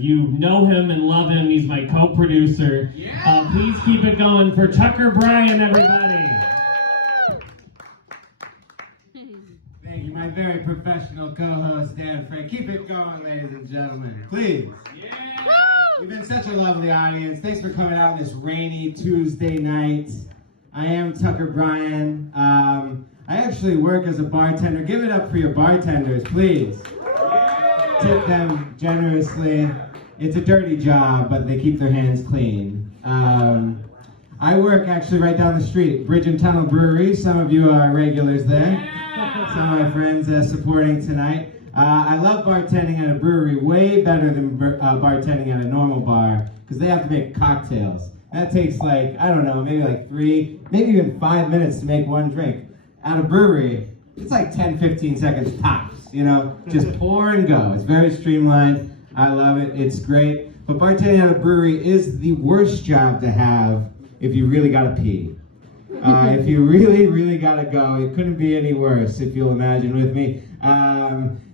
You know him and love him. He's my co-producer. Yeah. Please keep it going for Tucker Bryan, everybody. Thank you, my very professional co-host, Dan Frank. Keep it going, ladies and gentlemen. Please. Yeah. You've been such a lovely audience. Thanks for coming out this rainy Tuesday night. I am Tucker Bryan. I actually work as a bartender. Give it up for your bartenders, please. Yeah. Tip them generously. It's a dirty job, but they keep their hands clean. I work actually right down the street, Bridge and Tunnel Brewery. Some of you are regulars there. Yeah. Some of my friends supporting tonight. I love bartending at a brewery way better than bartending at a normal bar, because they have to make cocktails. That takes like, I don't know, maybe like 3, maybe even 5 minutes to make one drink. At a brewery, it's like 10, 15 seconds tops, you know? Just pour and go. It's very streamlined. I love it. It's great. But bartending at a brewery is the worst job to have if you really gotta pee. If you really, really gotta go, it couldn't be any worse, if you'll imagine with me.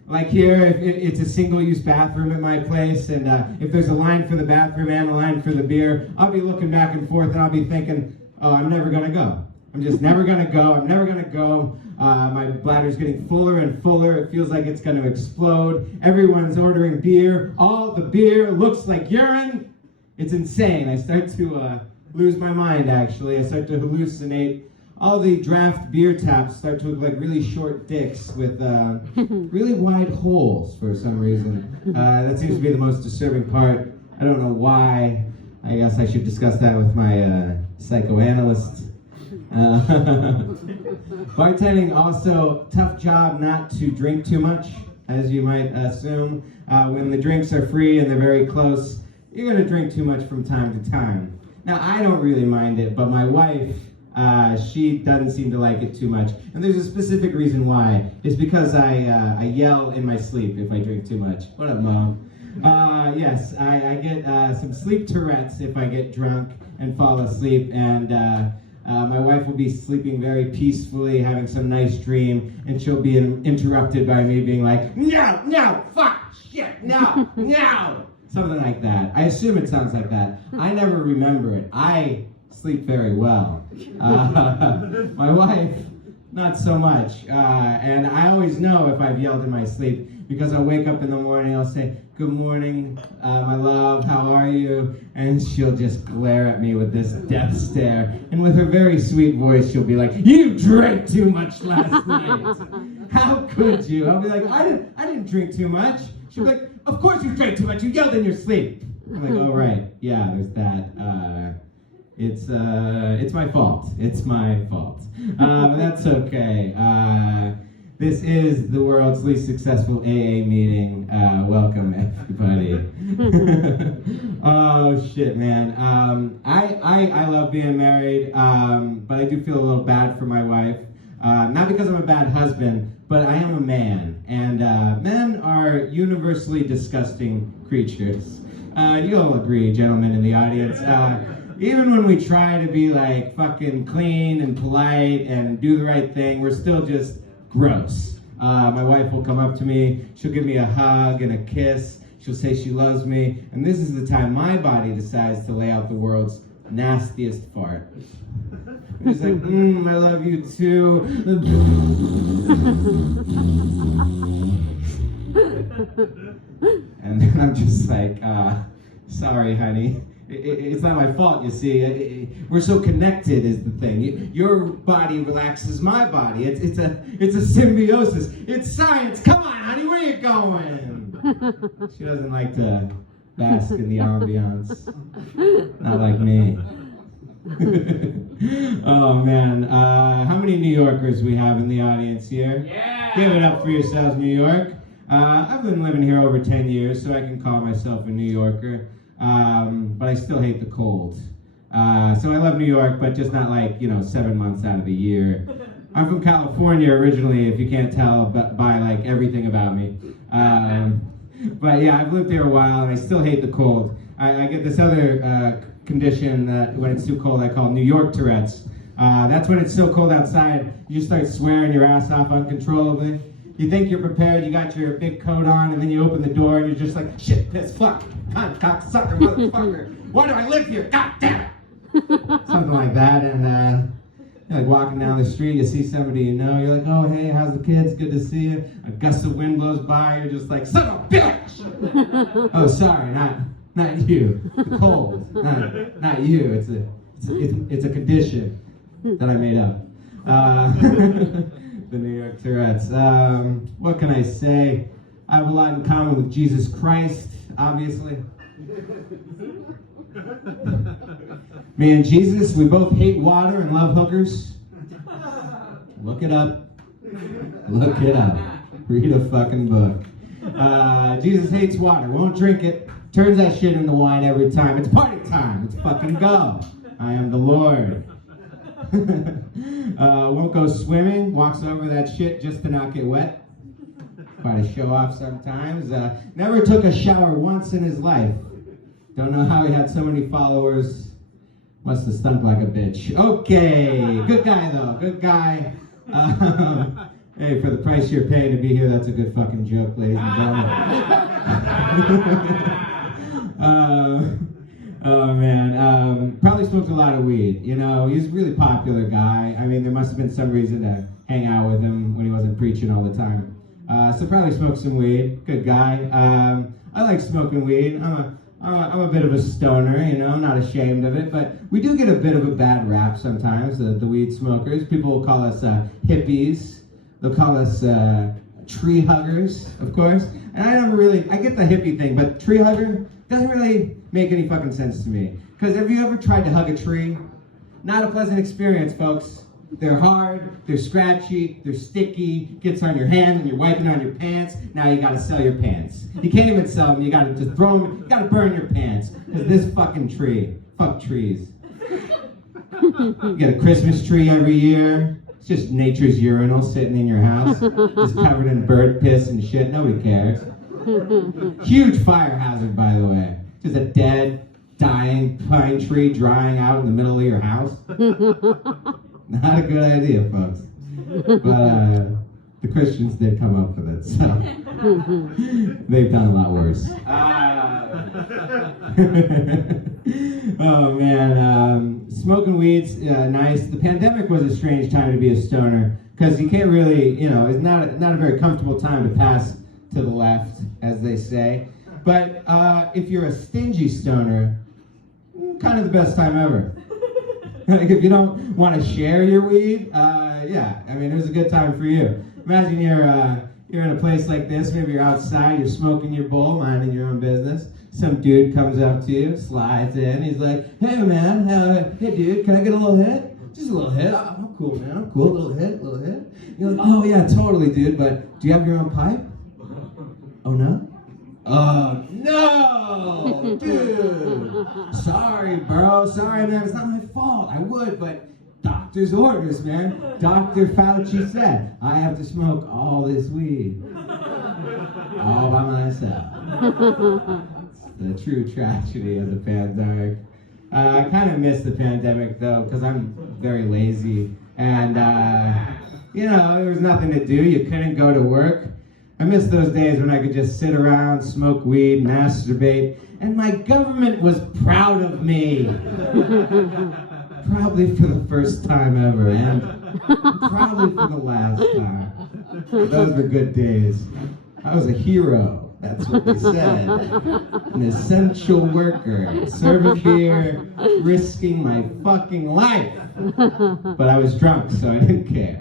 Like here, it's a single-use bathroom at my place, and if there's a line for the bathroom and a line for the beer, I'll be looking back and forth, and I'll be thinking, oh, I'm never gonna go. I'm just never gonna go. I'm never gonna go. My bladder's getting fuller and fuller. It feels like it's gonna explode. Everyone's ordering beer. All the beer looks like urine. It's insane. I start to lose my mind, actually. I start to hallucinate. All the draft beer taps start to look like really short dicks with really wide holes for some reason. That seems to be the most disturbing part. I don't know why. I guess I should discuss that with my psychoanalyst. Bartending also, tough job not to drink too much, as you might assume. When the drinks are free and they're very close, you're gonna drink too much from time to time. Now, I don't really mind it, but my wife, she doesn't seem to like it too much. And there's a specific reason why. It's because I yell in my sleep if I drink too much. What up, Mom? Yes, I get some sleep Tourette's if I get drunk and fall asleep, and my wife will be sleeping very peacefully, having some nice dream, and she'll be interrupted by me being like, no, fuck, shit, no, no, something like that. I assume it sounds like that. I never remember it. I sleep very well. My wife, not so much. And I always know if I've yelled in my sleep, because I'll wake up in the morning, I'll say, good morning, my love, how are you? And she'll just glare at me with this death stare. And with her very sweet voice, she'll be like, you drank too much last night. How could you? I'll be like, I didn't drink too much. She'll be like, of course you drank too much, you yelled in your sleep. I'm like, oh right, yeah, there's that. It's my fault. It's my fault. That's okay. This is the world's least successful AA meeting. Welcome, everybody. Oh, shit, man. I love being married, but I do feel a little bad for my wife. Not because I'm a bad husband, but I am a man. And men are universally disgusting creatures. You'll agree, gentlemen in the audience. Even when we try to be like fucking clean and polite and do the right thing, we're still just gross. My wife will come up to me, she'll give me a hug and a kiss, she'll say she loves me, and this is the time my body decides to lay out the world's nastiest fart. She's like, I love you too. And then I'm just like, sorry, honey. It's not my fault, you see. We're so connected is the thing. Your body relaxes my body. It's a symbiosis. It's science. Come on, honey, where you going? She doesn't like to bask in the ambiance. Not like me. Oh, man. How many New Yorkers we have in the audience here? Yeah! Give it up for yourselves, New York. I've been living here over 10 years, so I can call myself a New Yorker. But I still hate the cold. So I love New York, but just not like, 7 months out of the year. I'm from California originally, if you can't tell by like everything about me. But yeah, I've lived here a while and I still hate the cold. I get this other condition that when it's too cold I call New York Tourette's. That's when it's so cold outside, you just start swearing your ass off uncontrollably. You think you're prepared, you got your big coat on, and then you open the door and you're just like, shit, piss, fuck, cunt, cocksucker, motherfucker. Why do I live here? God damn it! Something like that, and you're like walking down the street, you see somebody you know, you're like, oh, hey, how's the kids? Good to see you. A gust of wind blows by, you're just like, son of a bitch! Oh, sorry, not you. The cold, not you. It's a condition that I made up. The New York Tourette's. What can I say? I have a lot in common with Jesus Christ, obviously. Me and Jesus, we both hate water and love hookers. Look it up. Look it up. Read a fucking book. Jesus hates water, won't drink it. Turns that shit into wine every time. It's party time. Let's fucking go. I am the Lord. Won't go swimming. Walks over that shit just to not get wet. Quite a show off sometimes. Never took a shower once in his life. Don't know how he had so many followers. Must have stunk like a bitch. Okay, good guy though, good guy. Hey, for the price you're paying to be here, that's a good fucking joke, ladies and gentlemen. Oh man, probably smoked a lot of weed. You know, he's a really popular guy. I mean, there must have been some reason to hang out with him when he wasn't preaching all the time. So probably smoked some weed. Good guy. I like smoking weed. I'm a bit of a stoner, you know, I'm not ashamed of it, but we do get a bit of a bad rap sometimes, the weed smokers. People will call us hippies. They'll call us tree huggers, of course. And I get the hippie thing, but tree hugger doesn't really make any fucking sense to me. Because have you ever tried to hug a tree? Not a pleasant experience, folks. They're hard, they're scratchy, they're sticky, gets on your hands and you're wiping on your pants. Now you gotta sell your pants. You can't even sell them, you gotta just throw them, you gotta burn your pants. Because this fucking tree, fuck trees. You get a Christmas tree every year. It's just nature's urinal sitting in your house. Just covered in bird piss and shit, nobody cares. Huge fire hazard, by the way. Just a dead, dying pine tree drying out in the middle of your house. Not a good idea, folks. But the Christians did come up with it, so they've done a lot worse. Oh man, smoking weed's nice. The pandemic was a strange time to be a stoner because you can't really, you know, it's not a very comfortable time to pass to the left, as they say. But if you're a stingy stoner, kind of the best time ever. Like if you don't want to share your weed, yeah, I mean, it was a good time for you. Imagine you're in a place like this, maybe you're outside, you're smoking your bowl, minding your own business. Some dude comes up to you, slides in, he's like, hey man, hey dude, can I get a little hit? Just a little hit. Oh, I'm cool, man, I'm cool, a little hit. You're like, oh yeah, totally dude, but do you have your own pipe? Oh no? Oh, no, dude. Sorry, bro. Sorry, man. It's not my fault. I would, but doctor's orders, man. Dr. Fauci said I have to smoke all this weed all by myself. It's the true tragedy of the pandemic. I kind of miss the pandemic, though, because I'm very lazy. And, you know, there was nothing to do. You couldn't go to work. I miss those days when I could just sit around, smoke weed, masturbate, and my government was proud of me. Probably for the first time ever, and probably for the last time. Those were good days. I was a hero. That's what they said. An essential worker, serving beer, risking my fucking life. But I was drunk, so I didn't care.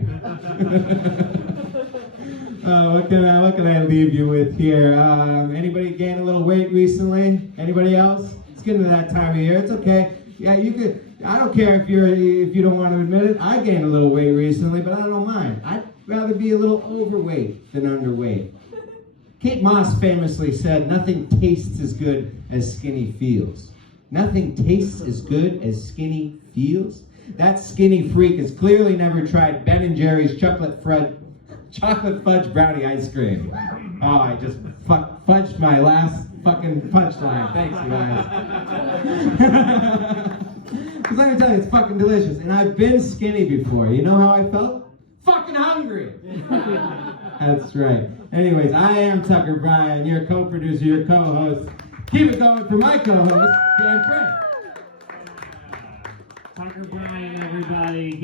What can I leave you with here? Anybody gain a little weight recently? Anybody else? It's getting to that time of year. It's okay. Yeah, you could. I don't care if you don't want to admit it. I gained a little weight recently, but I don't mind. I'd rather be a little overweight than underweight. Kate Moss famously said, "Nothing tastes as good as skinny feels." Nothing tastes as good as skinny feels. That skinny freak has clearly never tried Ben & Jerry's chocolate fudge brownie ice cream. Oh, I just fudged my last fucking punchline. Thanks, you guys. Because let me tell you, it's fucking delicious. And I've been skinny before. You know how I felt? Fucking hungry. That's right. Anyways, I am Tucker Bryan, your co-producer, your co-host. Keep it going for my co-host, Dan Frey. Tucker Bryan, everybody.